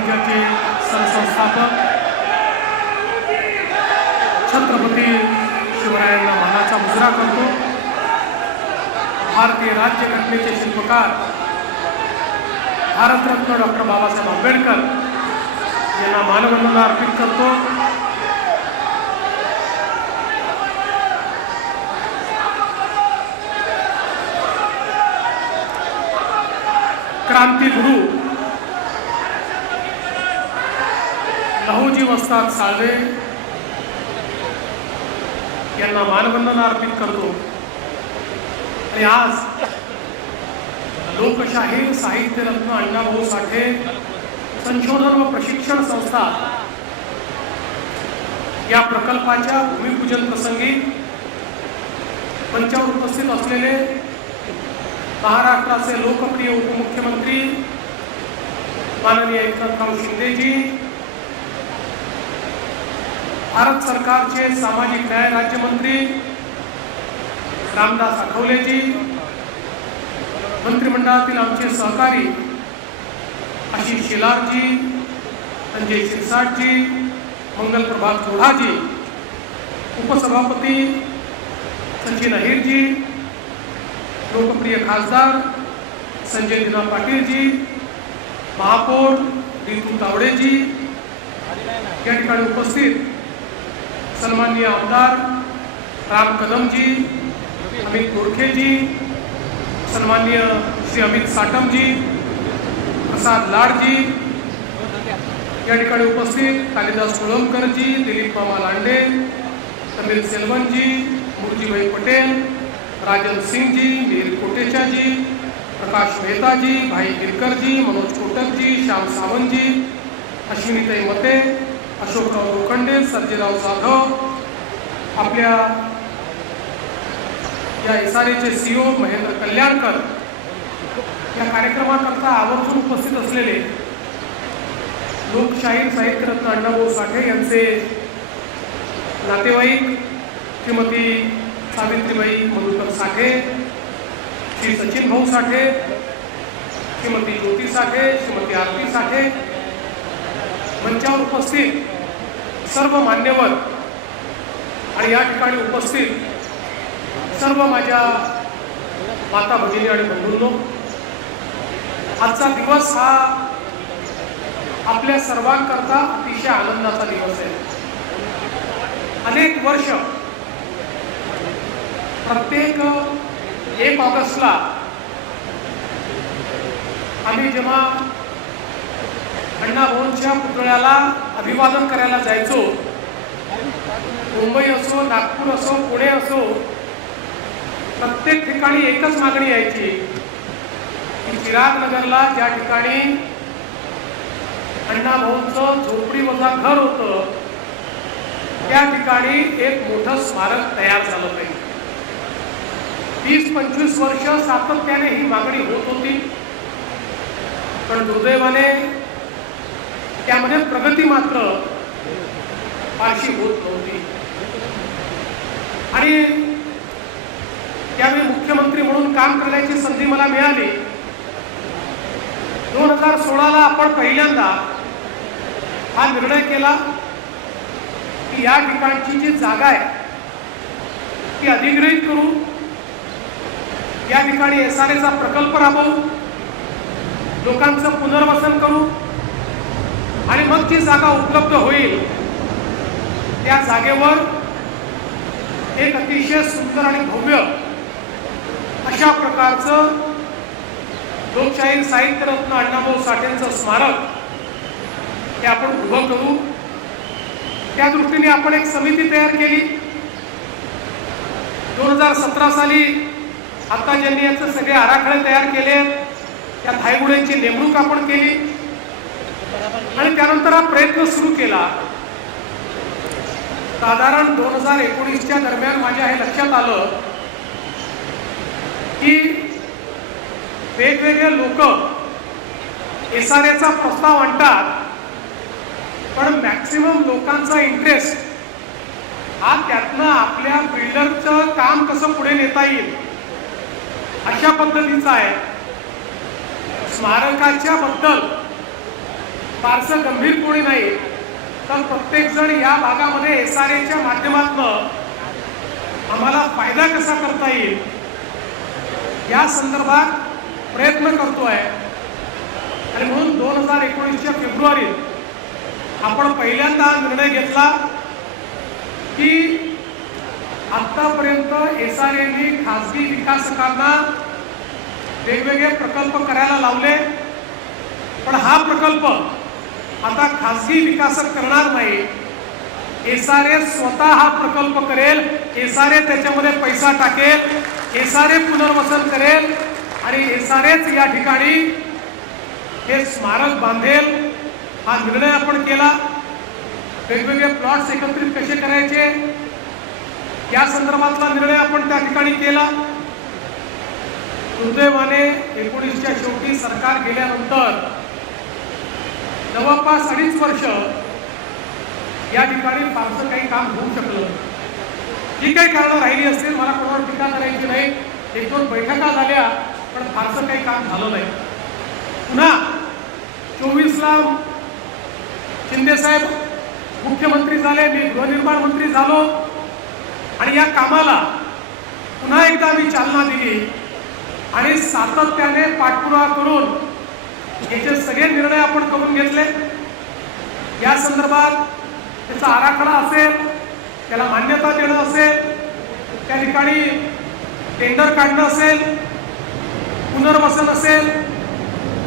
मंचाचे सरसंस्थापक छत्रपती शिवरायांना मानाचा मुजरा करतो। भारतीय राज्यघटनेचे शिल्पकार भारतरत्न डॉक्टर बाबासाहेब आंबेडकर यांना मानवंदना अर्पित करतो। क्रांतिगुरु लहुजी वस्ताद साळवे यांना मानवंदना अर्पित करतो। आणि आज लोकशाहीर साहित्य रत्न अण्णाभाऊ साठे संशोधन व प्रशिक्षण संस्था या प्रकल्पाच्या भूमिपूजन प्रसंगी मंचावर उपस्थित असलेले महाराष्ट्राचे लोकप्रिय उपमुख्यमंत्री माननीय एकनाथराव शिंदेजी, भारत सरकारचे सामाजिक न्याय राज्यमंत्री रामदास आठवलेजी, मंत्रिमंडळातील आमचे सहकारी आशिष शेलारजी, संजय शिरसाटजी, मंगल प्रभात जोधाजी, उपसभापती सचिन अहिरजी, लोकप्रिय खासदार संजय दिना पाटीलजी, महापौर रितू तावडेजी, या ठिकाणी उपस्थित सन्माननीय आमदार राम कदमजी, अमित गोरखेजी, सन्माननीय श्री अमित साटमजी, प्रसाद लाडजी, या ठिकाणी उपस्थित कालिदास सोळंकरजी, दिलीप मामा लांडे, तमिल सेल्वनजी, मुरजीभाई पटेल, राजन सिंहजी, नील कोटेचाजी, प्रकाश मेहताजी, भाई गिरकरजी, मनोज कोटकजी, श्याम सावंतजी, अश्विनीताई मते, अशोकराव लोखंडे, सर्जेराव जाधव, आपल्या या एसआरएचे सीओ महेंद्र कल्याणकर, या कार्यक्रमाकरता आवर्जून उपस्थित असलेले लोकशाहीर साहित्य रत्न अण्णाभाऊ साठे यांचे नातेवाईक श्रीमती सावित्रीबाई मधुकर साठे, श्री सचिन भाऊ साठे, श्रीमती ज्योती साठे, श्रीमती आरती साठे, मंचावर उपस्थित सर्व मान्यवर आणि या ठिकाणी उपस्थित सर्व माझ्या माता भगिनी आणि बंधूंनो, आजचा दिवस हा आपल्या सर्वांकरता अतिशय आनंदाचा दिवस आहे। अनेक वर्ष प्रत्येक 1 ऑगस्टला आम्ही जेव्हा अण्णाभाऊंच्या पुतळ्याला अभिवादन करायला जायचो, मुंबई असो, नागपूर असो, पुणे असो, प्रत्येक ठिकाणी एकच मागणी यायची की चिरागनगरला ज्या ठिकाणी अण्णाभाऊंचं झोपडी वजा घर होतं त्या ठिकाणी एक मोठं स्मारक तयार झालं पाहिजे। 20-25 वर्ष सातत्याने ही मागणी होत होती, पण दुर्दैवाने त्यामध्ये प्रगती मात्र फारशी होत नव्हती। आणि त्यावेळी मुख्यमंत्री म्हणून काम करण्याची संधी मला मिळाली। 2016ला आपण पहिल्यांदा हा निर्णय केला की या ठिकाणची जी जागा आहे ती अधिग्रहित करू, या ठिकाणी एसआरएचा प्रकल्प राबवू, लोकांचं पुनर्वसन करू आणि मग जी जागा उपलब्ध होईल त्या जागेवर एक अतिशय सुंदर आणि भव्य अशा प्रकारचं लोकशाहीर साहित्य रत्न अण्णाभाऊ साठेंचं स्मारक हे आपण उभं करू। त्या दृष्टीने आपण एक समिती तयार केली। 2017 साली आता ज्यांनी याचे सगळे आराखडे तयार केले त्या धायगुड्यांची नेमणूक आपण केली आणि त्यानंतर हा प्रयत्न सुरू केला। साधारण 2019च्या दरम्यान माझ्या हे लक्षात आलं की वेगवेगळे लोक एसआरएचा प्रस्ताव आणतात, पण मॅक्सिमम लोकांचा इंटरेस्ट हा त्यातनं आपल्या बिल्डरचं काम कसं पुढे नेता येईल अशा पद्धतीचा आहे। स्मारकाच्या बद्दल फारसं गंभीर कोणी नाही, तर प्रत्येकजण या भागामध्ये SRAच्या माध्यमातून आम्हाला फायदा कसा करता येईल या संदर्भात प्रयत्न करतोय। आणि म्हणून 2019च्या फेब्रुवारीत आपण पहिल्यांदा निर्णय घेतला की आतापर्यंत SRAने खासगी विकासकांना वेगवेगळे प्रकल्प करायला लावले, पण हा प्रकल्प आता खासगी विकासक करणार नाही, SRA स्वतः हा प्रकल्प करेल, SRA त्याच्यामध्ये पैसा टाकेल, SRA पुनर्वसन करेल आणि SRAच या ठिकाणी हे स्मारक बांधेल। हा निर्णय आपण केला। वेगवेगळे प्लॉट्स एकत्रित कसे करायचे या संदर्भातला निर्णय आपण त्या ठिकाणी केला। दुर्दैवाने 19च्या शेवटी सरकार गेल्यानंतर जवळपास 2.5 वर्ष या ठिकाणी फारसं काही काम होऊ शकलं। ही काही कारणं राहिली असतील, मला कोणावर टीका करायची नाही। 1-2 बैठका झाल्या, पण फारसं काही काम झालं नाही। पुन्हा 24ला शिंदे साहेब मुख्यमंत्री झाले, मी गृहनिर्माण मंत्री झालो आणि या कामाला पुन्हा एकदा मी चालना दिली आणि सातत्याने पाठपुरावा करून याचे सगळे निर्णय आपण करून घेतले। या संदर्भात त्याचा आराखडा असेल, त्याला मान्यता देणं असेल, त्या ठिकाणी टेंडर काढणं असेल, पुनर्वसन असेल।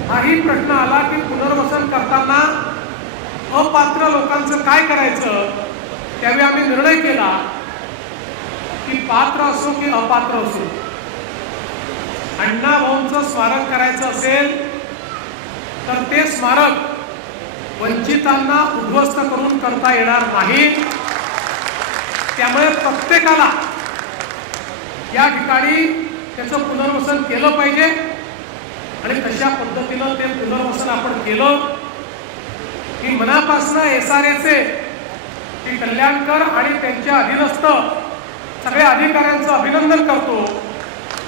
हाही प्रश्न आला की पुनर्वसन करताना अपात्र लोकांचं काय करायचं। त्यावेळी आम्ही निर्णय केला की पात्र असो की अपात्र असो, अण्णा भाऊंचं स्मारक करायचं असेल तर ते स्मारक वंचितांना उद्ध्वस्त करून करता येणार नाही। त्यामुळे प्रत्येकाला या ठिकाणी त्याचं पुनर्वसन केलं पाहिजे आणि तशा पद्धतीनं ते पुनर्वसन आपण केलं की मनापासून SRAचे की कल्याणकर आणि त्यांच्या अधीनस्थ सगळ्या अधिकाऱ्यांचं अभिनंदन करतो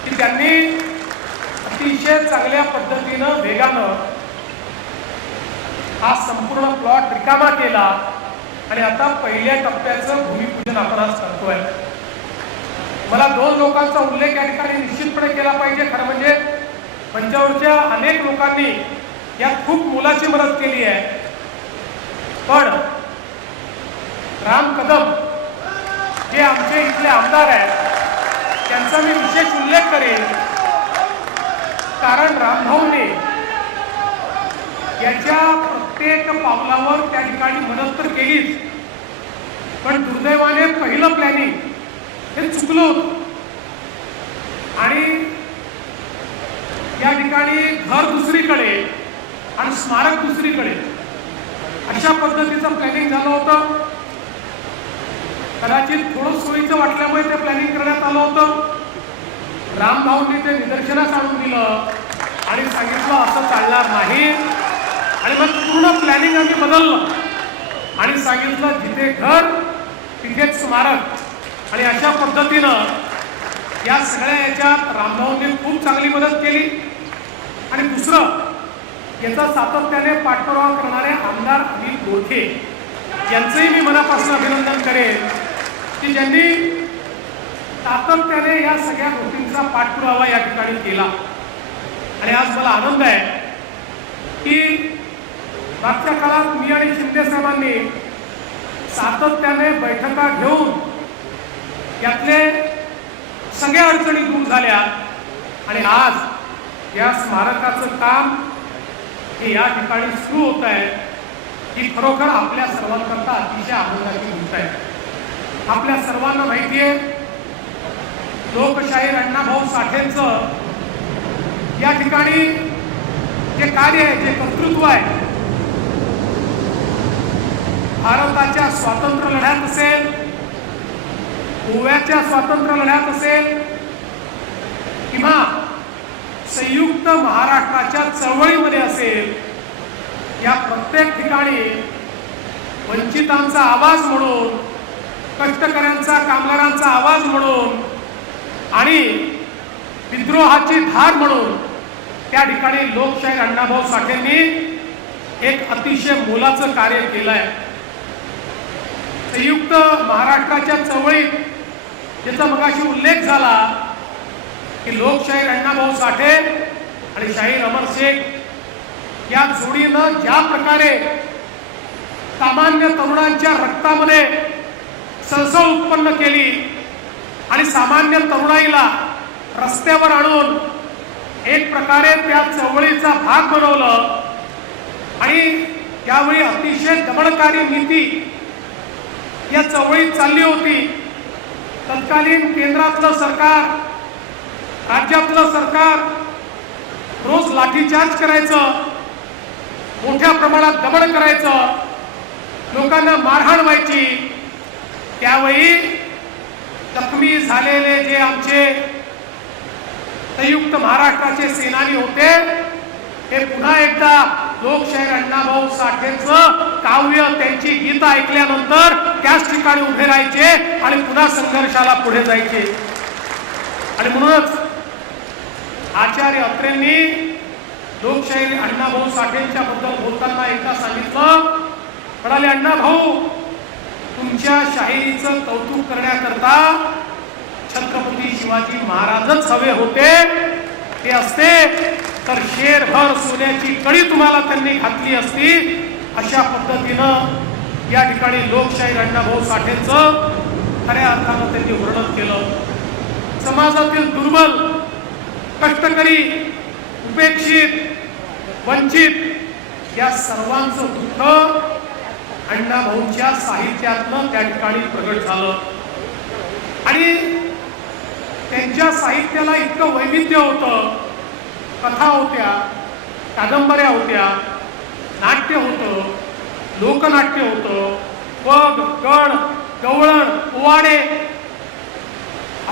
की त्यांनी अतिशय चांगल्या पद्धतीनं वेगानं हा संपूर्ण प्लॉट रिकामा केला आणि आता पहिल्या टप्प्याचं भूमिपूजन आपण आज करतोय। मला 2 लोकांचा उल्लेख या ठिकाणी निश्चितपणे केला पाहिजे। खरं म्हणजे मंचावरच्या अनेक लोकांनी यात खूप मोलाची मदत केली आहे, पण राम कदम जे आमचे इथले आमदार आहेत त्यांचा मी विशेष उल्लेख करेन, कारण रामभाऊने याच्या प्रत्येक पावलावर त्या ठिकाणी मदत तर केलीच, पण दुर्दैवाने पहिलं प्लॅनिंग हे चुकलं होतं आणि या ठिकाणी घर दुसरीकडे आणि स्मारक दुसरीकडे अशा पद्धतीचं प्लॅनिंग झालं होतं। कदाचित थोडं सोयीचं वाटल्यामुळे ते प्लॅनिंग करण्यात आलं होतं। रामभाऊंनी ते निदर्शनास आणून दिलं आणि सांगितलं असं चालणार नाही आणि मग पूर्ण प्लॅनिंग आम्ही बदललं आणि सांगितलं जिथे घर तिथेच स्मारक आणि अशा पद्धतीनं या सगळ्या याच्यात रामभाऊंनी खूप चांगली मदत केली। आणि दुसरं, याचा सातत्याने पाठपुरावा करणारे आमदार अनिल गोरखे यांचंही मी मनापासून अभिनंदन करेन की ज्यांनी सातत्याने या सगळ्या गोष्टींचा पाठपुरावा या ठिकाणी केला। आणि आज मला आनंद आहे की मागच्या काळात मी आणि शिंदे साहेबांनी सातत्याने बैठका घेऊन यातले सगळ्या अडचणी दूर झाल्या आणि आज या स्मारकाचं काम हे या ठिकाणी सुरू होत आहे। ही खरोखर आपल्या सर्वांकरता अतिशय आनंदाची गोष्ट आहे। आपल्या सर्वांना माहिती आहे लोकशाहीर अण्णाभाऊ साठेंचं या ठिकाणी जे कार्य आहे, जे कर्तृत्व आहे, भारताच्या स्वातंत्र्य लढ्यात असेल, गोव्याच्या स्वातंत्र्य लढ्यात असेल किंवा संयुक्त महाराष्ट्राच्या चळवळीमध्ये असेल, या प्रत्येक ठिकाणी वंचितांचा आवाज म्हणून, कष्टकऱ्यांचा कामगारांचा आवाज म्हणून आणि विद्रोहाची धार म्हणून त्या ठिकाणी लोकशाहीर अण्णाभाऊ साठेंनी एक अतिशय मोलाचं कार्य केलंय. संयुक्त महाराष्ट्राच्या चळवळीत ज्याचा मगाशी उल्लेख झाला की लोकशाहीर अण्णाभाऊ साठे आणि शाहीर अमर शेख या जोडीनं ज्या प्रकारे सामान्य तरुणांच्या रक्तामध्ये सळसळ उत्पन्न केली आणि सामान्य तरुणाईला रस्त्यावर आणून एक प्रकारे त्या चळवळीचा भाग बनवलं आणि यावेळी अतिशय दमनकारी नीती या चळवळीत चालली होती. तत्कालीन केंद्रातलं सरकार, राज्यातलं सरकार रोज लाठीचार्ज करायचं, मोठ्या प्रमाणात दमन करायचं, लोकांना मारहाण व्हायची. त्यावेळी जखमी झालेले जे आमचे संयुक्त महाराष्ट्राचे सेनानी होते हे पुन्हा एकदा लोकशाहीर अण्णाभाऊ साठेंचं काव्य, त्यांची गीत ऐकल्यानंतर त्याच ठिकाणी उभे राहायचे आणि पुन्हा संघर्षाला पुढे जायचे. आणि म्हणूनच आचार्य अत्रेंनी लोकशाहीर अण्णाभाऊ साठेंच्या बद्दल बोलताना एकदा सांगितलं, म्हणाले, अण्णाभाऊ, तुमच्या शाहिरीचं कौतुक करण्याकरता छत्रपती शिवाजी महाराजच हवे होते. ते असते तर शेरभर सोन्याची कडी तुम्हाला त्यांनी घातली असती. अशा पद्धतीनं या ठिकाणी लोकशाहीर अण्णाभाऊ साठेंचं खऱ्या अर्थानं त्यांनी वर्णन केलं. समाजातील दुर्बल, कष्टकरी, उपेक्षित, वंचित या सर्वांचं दुःख अण्णाभाऊंच्या साहित्यातनं त्या ठिकाणी प्रगट झालं. आणि त्यांच्या साहित्याला इतकं वैविध्य होतं. कथा होत्या, कादंबऱ्या होत्या, नाट्य होतं, लोकनाट्य होतं, पद, गण, गवळण, पोवाडे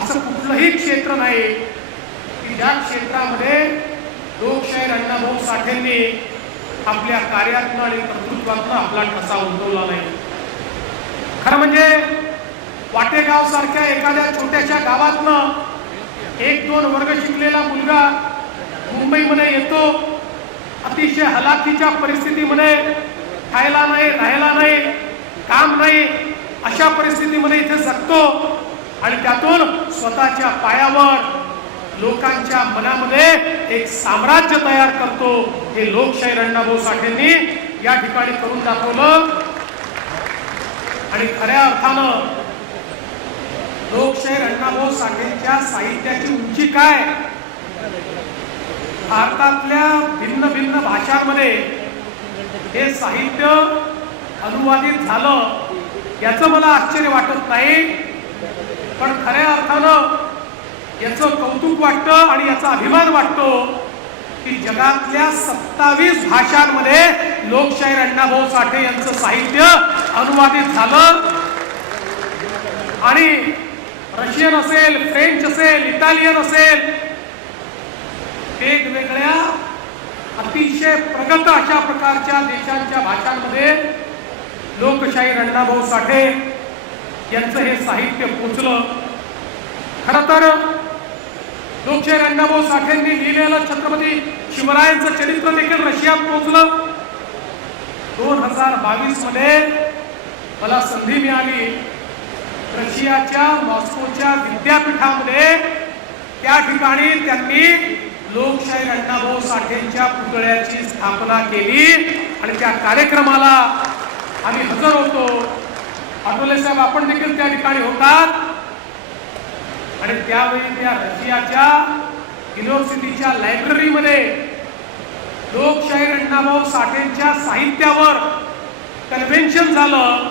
असं कुठलंही क्षेत्र नाही की ज्या क्षेत्रामध्ये लोकशाहीर अण्णाभाऊ साठेंनी आपल्या कार्यातनं आणि कर्तृत्वातनं आपला ठसा उमटवला नाही. खरं म्हणजे वाटेगाव सारख्या एखाद्या छोट्याशा गावातनं 1-2 वर्ग शिकलेला मुलगा मुंबईमध्ये येतो. अतिशय हलाखीच्या परिस्थितीमध्ये, खायला नाही, राहायला नाही, काम नाही, अशा परिस्थितीमध्ये इथे जगतो आणि त्यातून स्वतःच्या पायावर लोकांच्या मनामध्ये एक साम्राज्य तयार करतो. हे लोकशाहीर अण्णाभाऊ साठेंनी या ठिकाणी करून दाखवलं. आणि खऱ्या अर्थानं लोकशाहीर अण्णाभाऊ साठेंच्या साहित्याची उंची काय, भारतातल्या भिन्न भिन्न भाषांमध्ये हे साहित्य अनुवादित झालं याचं मला आश्चर्य वाटत नाही. पण खऱ्या अर्थानं याचं कौतुक वाटतं आणि याचा अभिमान वाटतो की जगातल्या 27 भाषांमध्ये लोकशाहीर अण्णाभाऊ साठे यांचं साहित्य अनुवादित झालं. आणि रशियन असेल, फ्रेंच असेल, इटालियन असेल, वेगवेगळ्या अतिशय प्रगत अशा प्रकारच्या देशांच्या भाषांमध्ये लोकशाहीर अण्णाभाऊ साठे यांचं हे साहित्य पोचलं. खरं तर लोकशाहीर अण्णाभाऊ साठेंनी लिहिलेलं छत्रपती शिवरायांचं चरित्र देखील रशियात पोहोचलं. 2022 मध्ये मला संधी मिळाली रशियाच्या मॉस्कोच्या विद्यापीठामध्ये. त्या ठिकाणी त्यांनी लोकशाहीर अण्णाभाऊ साठेंच्या पुतळ्याची स्थापना केली आणि त्या कार्यक्रमाला आम्ही हजर होतो. आठवले साहेब, आपण देखील त्या ठिकाणी होतात. आणि त्यावेळी त्या रशियाच्या युनिव्हर्सिटीच्या लायब्ररीमध्ये लोकशाहीर अण्णाभाऊ साठेंच्या साहित्यावर कन्व्हेन्शन झालं.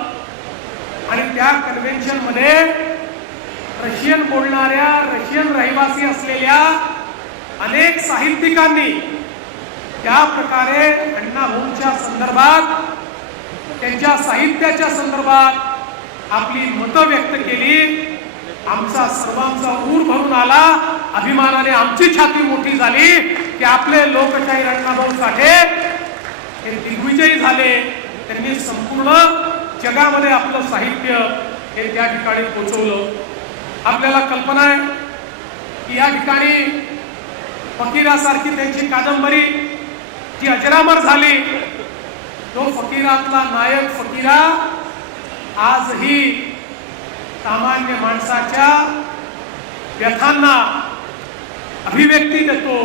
आणि त्या कन्व्हेन्शन मध्ये रशियन बोलणाऱ्या, रशियन रहिवासी असलेल्या अनेक साहित्यिकांनी त्या प्रकारे अण्णाभाऊंच्या संदर्भात, त्यांच्या साहित्याच्या संदर्भात आपली मतं व्यक्त केली. आमचा सर्वांचा ऊर भरून आला. अभिमानाने आमची छाती मोठी झाली की आपले लोकशाहीर अण्णाभाऊ साठे हे दिग्विजयी झाले. त्यांनी संपूर्ण जगामध्ये आपलं साहित्य हे त्या ठिकाणी पोहोचवलं. आपल्याला कल्पना आहे की या ठिकाणी फकीरासारखी त्यांची कादंबरी जी अजरामर झाली जो फकीरातला नायक फकीरा आजही सामान्य माणसाच्या व्यथांना अभिव्यक्ती देतो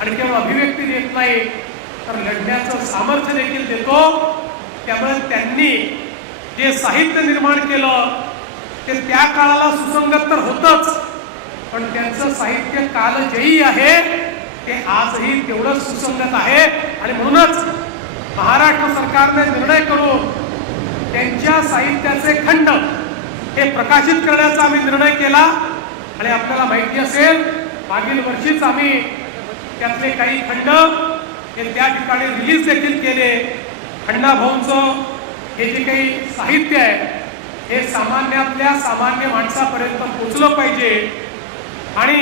आणि केवळ अभिव्यक्ती देत नाही तर लढण्याचं सामर्थ्य देखील देतो. त्यामुळे त्यांनी जे साहित्य निर्माण केलं ते त्या काळाला सुसंगत तर होतच, पण त्यांचं साहित्य कालजयी आहे, ते आजही तेवढंच सुसंगत आहे. आणि म्हणूनच महाराष्ट्र सरकारने निर्णय करून त्यांच्या साहित्याचे खंड हे प्रकाशित करण्याचा आम्ही निर्णय केला. आणि आपल्याला माहिती असेल मागील वर्षीच आम्ही त्यातले काही खंड हे त्या ठिकाणी रिलीज देखील केले. अण्णाभाऊंचं हे जे काही साहित्य आहे हे सामान्यातल्या सामान्य माणसापर्यंत पोचलं पाहिजे आणि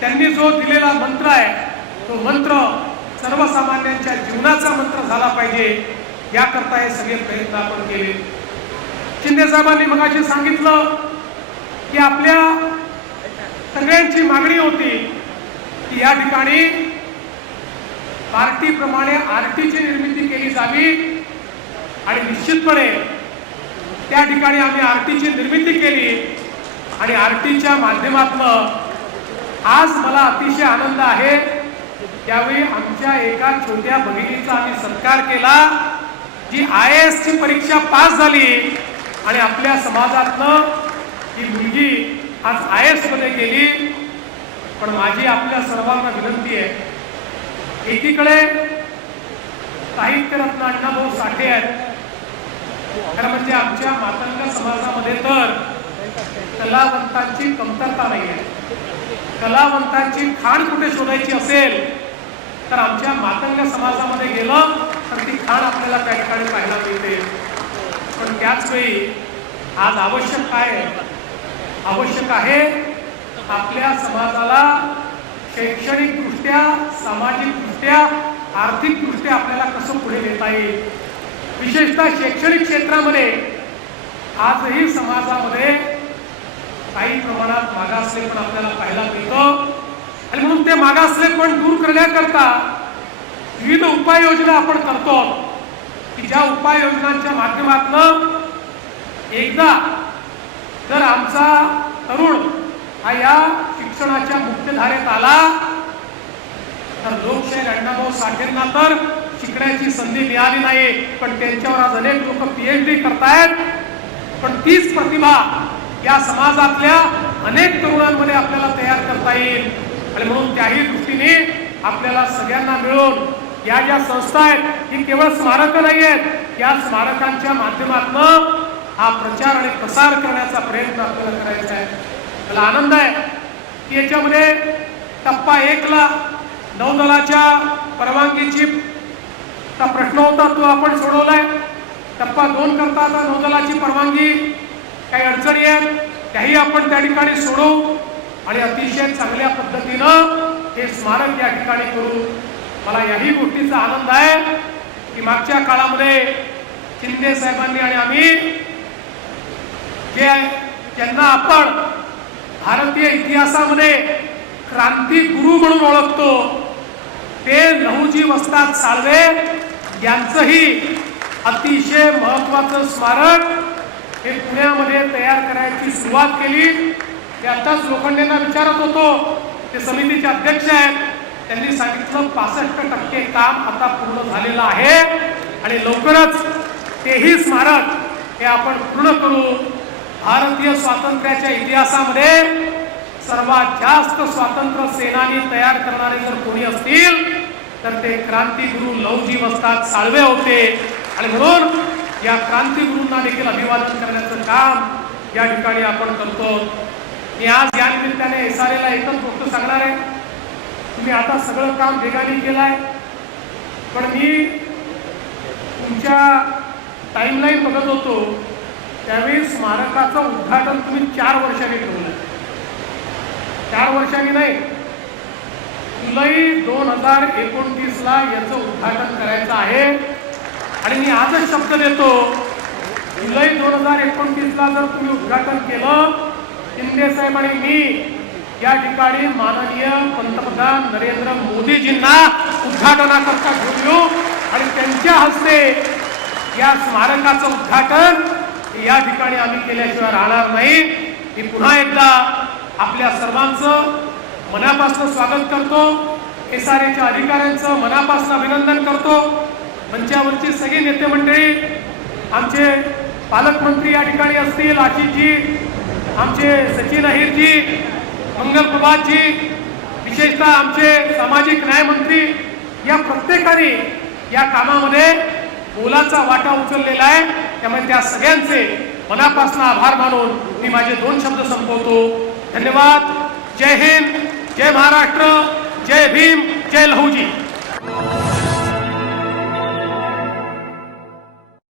त्यांनी जो दिलेला मंत्र आहे तो मंत्र सर्वसामान्यांच्या जीवनाचा मंत्र झाला पाहिजे, याकरता हे सगळे प्रयत्न आपण केले. शिंदे साहेबांनी मगाशी सांगितलं की आपल्या सगळ्यांची मागणी होती की या ठिकाणी पार्टीप्रमाणे आरटीची निर्मिती केली जावी आणि निश्चितपणे त्या ठिकाणी आम्ही आरटीची निर्मिती केली. आणि आरटीच्या माध्यमातून आज मला अतिशय आनंद आहे, त्यावेळी आमच्या एका छोट्या भगिनीचा आम्ही सत्कार केला जी IAS ची परीक्षा पास झाली आणि आपल्या समाजातनं ही मुलगी आज IAS मध्ये गेली. पण माझी आपल्या सर्वांना विनंती आहे, एकीकडे साहित्यरत्न अण्णाभाऊ साठे आहेत, खरं म्हणजे आमच्या मातंग समाजामध्ये तर कलावंतांची कमतरता नाही आहे. कलावंतांची खाण कुठे शोधायची असेल तर आमच्या मातंग समाजामध्ये गेलं तर ती खाण आपल्याला त्या ठिकाणी पाहायला मिळते. पण त्याच वेळी आज आवश्यक काय आहे? आवश्यक आहे आपल्या समाजाला शैक्षणिकदृष्ट्या, सामाजिकदृष्ट्या, आर्थिकदृष्ट्या आपल्याला कसं पुढे नेता येईल. विशेषतः शैक्षणिक क्षेत्रामध्ये आजही समाजामध्ये काही प्रमाणात मागासलेपण आपल्याला पाहायला मिळतं. आणि म्हणून ते मागासलेपण दूर करण्याकरता विविध उपाययोजना आपण करतो की ज्या उपाययोजनांच्या माध्यमातून एकदा जर आमचा तरुण हा या शिक्षणाच्या मुख्यधारेत आला तर लोकशाहीर अण्णाभाऊ साठेंना तर शिकण्याची संधी मिळाली नाही, पण त्यांच्यावर आज अनेक लोक PhD करतायत. पण तीच प्रतिभा या समाजातल्या अनेक तरुणांमध्ये आपल्याला तयार करता येईल. आणि म्हणून त्याही दृष्टीने आपल्याला सगळ्यांना मिळून या ज्या संस्था आहेत ही केवळ स्मारकं नाही आहेत, या स्मारकांच्या माध्यमातून हा प्रचार आणि प्रसार करण्याचा प्रयत्न आपल्याला करायचा आहे. मला आनंद आहे की याच्यामध्ये टप्पा 1 ला नौदलाच्या परवानगीची प्रश्न होता तो आपण सोडवलाय. टप्पा 2 करता आता नौदलाची परवानगी काही अडचणी आहेत त्याही आपण त्या ठिकाणी सोडवू आणि अतिशय चांगल्या पद्धतीनं हे स्मारक या ठिकाणी करू. मला याही गोष्टीचा आनंद आहे की मागच्या काळामध्ये शिंदे साहेबांनी आणि आम्ही जे ज्यांना आपण भारतीय इतिहासामध्ये क्रांतिगुरु म्हणून ओळखतो ते लहुजी वस्ताद साळवे यांचंही अतिशय महत्वाचं स्मारक हे पुण्यामध्ये तयार करायची सुरुवात केली. ते आताच लोखंडेंना विचारत होतो, ते समितीचे अध्यक्ष आहेत, त्यांनी सांगितलं 65% काम आता पूर्ण झालेलं आहे आणि लवकरच तेही स्मारक हे आपण पूर्ण करू. भारतीय स्वातंत्र्याच्या इतिहासामध्ये सर्वात जास्त स्वातंत्र्य सेनानी तयार करणारे जर कोणी असतील तर ते क्रांतिगुरु लहुजी वस्ताद साळवे होते. आणि म्हणून या क्रांतिगुरूंना देखील अभिवादन करण्याचं काम या ठिकाणी आपण करतो. मी आज या निमित्ताने SRA ला एकच गोष्ट सांगणार आहे, तुम्ही आता सगळं काम वेगाने केलं आहे, पण मी तुमच्या टाईमलाईन बघत होतो त्यावेळी स्मारकाचं उद्घाटन तुम्ही 4 वर्षांनी ठेवलं. 4 वर्षांनी नाही, जुलै 2029 ला याचं उद्घाटन करायचं आहे. आणि मी आजच शब्द देतो, जुलै 2029 ला जर तुम्ही उद्घाटन केलं, शिंदे साहेब आणि मी या ठिकाणी माननीय पंतप्रधान नरेंद्र मोदीजींना उद्घाटनाकरता घेऊन येऊ आणि त्यांच्या हस्ते या स्मारकाचं उद्घाटन या ठिकाणी आम्ही केल्याशिवाय राहणार नाही। मी पुन्हा एकदा आपल्या सर्वांचं मनापासून स्वागत करतो, SRAच्या अधिकाऱ्यांचं मनापासून अभिनंदन करतो। मंचावरची सगळी नेते मंडळी, आमचे पालकमंत्री या ठिकाणी असतील, आशिषजी, आमचे सचिन अहिरजी, मंगल प्रभातजी, विशेषतः आमचे सामाजिक न्याय मंत्री, या प्रत्येकाने या कामामध्ये मोलाचा वाटा उचललेला आहे। त्यामुळे त्या सगळ्यांचे मनापासून आभार मानून मी माझे 2 शब्द संपवतो। धन्यवाद। जय हिंद, जय महाराष्ट्र, जय भीम, जय लहूजी।